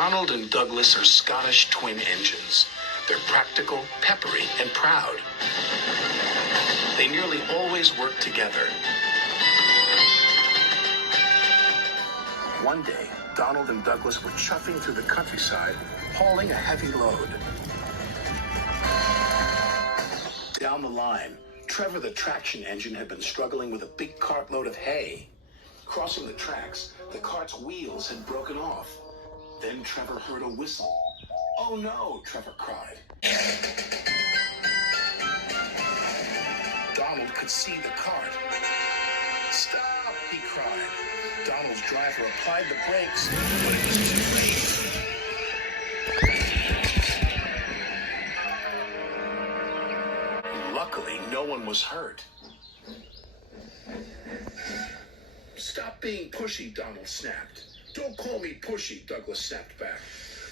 Donald and Douglas are Scottish twin engines. They're practical, peppery, and proud. They nearly always work together. One day, Donald and Douglas were chuffing through the countryside, hauling a heavy load. Down the line, Trevor the traction engine had been struggling with a big cartload of hay. Crossing the tracks, the cart's wheels had broken off. Then Trevor heard a whistle. "Oh no," Trevor cried. Donald could see the cart. "Stop," he cried. Donald's driver applied the brakes, but it was too late. Luckily, no one was hurt. "Stop being pushy," Donald snapped. "Don't call me pushy," Douglas snapped back.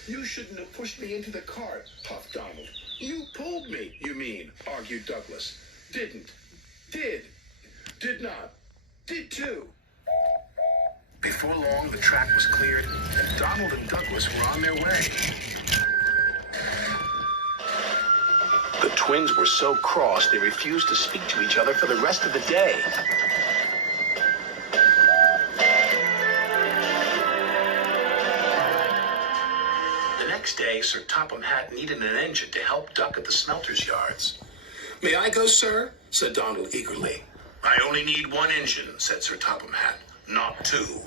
"You shouldn't have pushed me into the cart," puffed Donald. "You pulled me, you mean," argued Douglas. "Didn't. Did. Did not. Did too." Before long, the track was cleared, and Donald and Douglas were on their way. The twins were so cross they refused to speak to each other for the rest of the day. The next day, Sir Topham Hatt needed an engine to help Duck at the smelter's yards. "May I go, sir?" said Donald eagerly. "I only need one engine," said Sir Topham Hatt, "not two."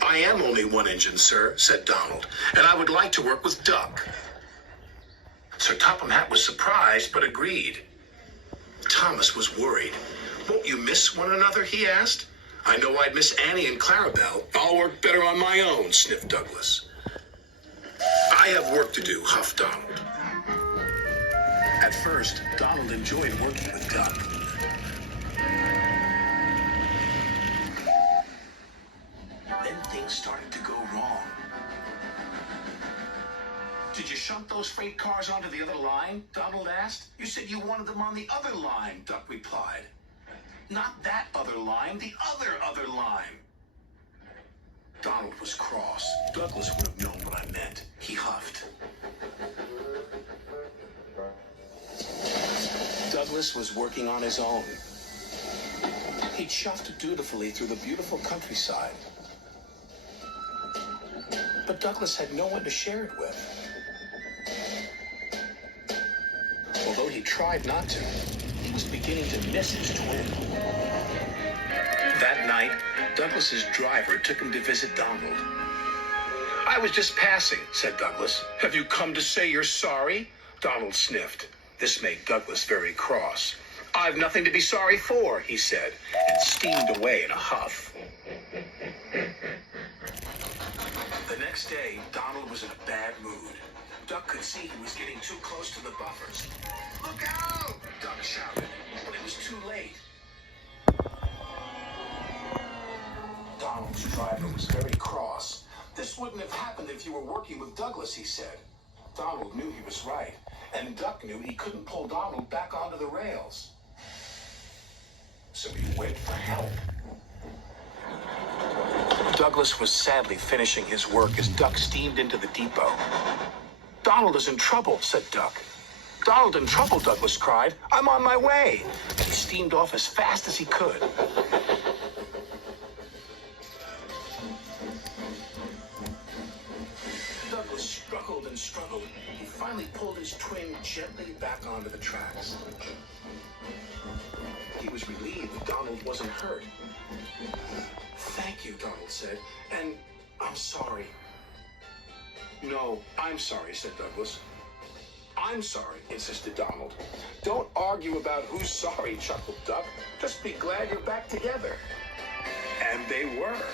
"I am only one engine, sir," said Donald, "and I would like to work with Duck." Sir Topham Hatt was surprised, but agreed. Thomas was worried. "Won't you miss one another?" he asked. "I know I'd miss Annie and Clarabelle. I'll work better on my own," sniffed Douglas. "I have work to do," huffed Donald. At first, Donald enjoyed working with Duck. Then things started to go wrong. "Did you shunt those freight cars onto the other line?" Donald asked. "You said you wanted them on the other line," Duck replied. "Not that other line, the other line." Donald was cross. Douglas would have known what I meant. He huffed. Douglas was working on his own. He chuffed dutifully through the beautiful countryside. But Douglas had no one to share it with. Although he tried not to, he was beginning to miss his twin. That night, Douglas's driver took him to visit Donald. "I was just passing," said Douglas. "Have you come to say you're sorry?" Donald sniffed. This made Douglas very cross. "I've nothing to be sorry for," he said, and steamed away in a huff. The next day, Donald was in a bad mood. Duck could see he was getting too close to the buffers. "Look out!" Duck shouted, but it was too late. Donald's driver was very cross. "This wouldn't have happened if you were working with Douglas," he said. Donald knew he was right, and Duck knew he couldn't pull Donald back onto the rails. So he went for help. Douglas was sadly finishing his work as Duck steamed into the depot. "Donald is in trouble," said Duck. "Donald in trouble," Douglas cried. "I'm on my way." And he steamed off as fast as he could. Douglas struggled and struggled. He finally pulled his twin gently back onto the tracks. He was relieved that Donald wasn't hurt. "Thank you," Donald said, "and I'm sorry." "No, I'm sorry," said Douglas. "I'm sorry," insisted Donald. "Don't argue about who's sorry," chuckled Duck. "Just be glad you're back together." And they were.